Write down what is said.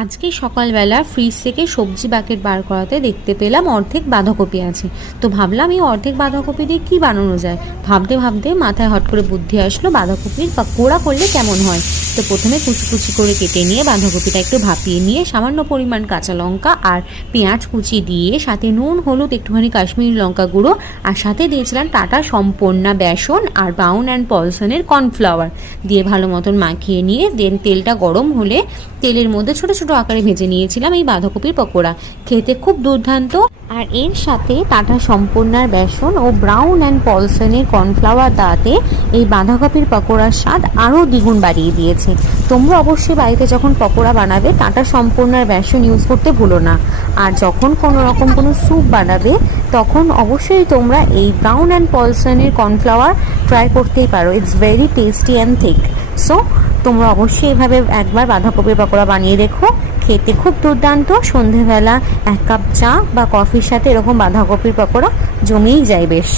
আজকে সকালবেলা ফ্রিজ থেকে সবজি বাকেট বার করাতে দেখতে পেলাম অর্ধেক বাঁধাকপি আছে। তো ভাবলাম এই অর্ধেক বাঁধাকপি দিয়ে কী বানানো যায়। ভাবতে ভাবতে মাথায় হট করে বুদ্ধি আসলো বাঁধাকপির পকোড়া করলে কেমন হয়। তো প্রথমে কুচি কুচি করে কেটে নিয়ে বাঁধাকপিটা একটু ভাপিয়ে নিয়ে সামান্য পরিমাণ কাঁচা লঙ্কা আর পেঁয়াজ কুচি দিয়ে সাথে নুন, হলুদ, একটুখানি কাশ্মীরি লঙ্কা গুঁড়ো আর সাথে দিয়েছিলাম টাটা সম্পন্ন বেসন আর ব্রাউন অ্যান্ড পলসনের কর্নফ্লাওয়ার দিয়ে ভালো মতন মাখিয়ে নিয়ে দেন তেলটা গরম হলে তেলের মধ্যে ছোট ছোট আকারে ভেজে নিয়েছিলাম এই বাঁধাকপির পকোড়া। খেতে খুব দুর্দান্ত। আর এর সাথে টাটা সম্পন্নার বেসন ও ব্রাউন অ্যান্ড পলসনের কর্নফ্লাওয়ার দাঁতে এই বাঁধাকপির পকোড়ার স্বাদ আরও দ্বিগুণ বাড়িয়ে দিয়েছে। তোমরা অবশ্যই বাড়িতে যখন পকোড়া বানাবে টাটা সম্পন্নার বেসন ইউজ করতে ভুলো না। আর যখন কোনো রকম কোনো স্যুপ বানাবে তখন অবশ্যই তোমরা এই ব্রাউন অ্যান্ড পলসনের কর্নফ্লাওয়ার ট্রাই করতেই পারো। It's very tasty and thick. So তোমরা অবশ্যই এভাবে একবার বাঁধাকপির পকোড়া বানিয়ে রেখো। খেতে খুব দুর্দান্ত। সন্ধেবেলা এক কাপ চা বা কফির সাথে এরকম বাঁধাকপির পকোড়া জমেই যায় বেশ।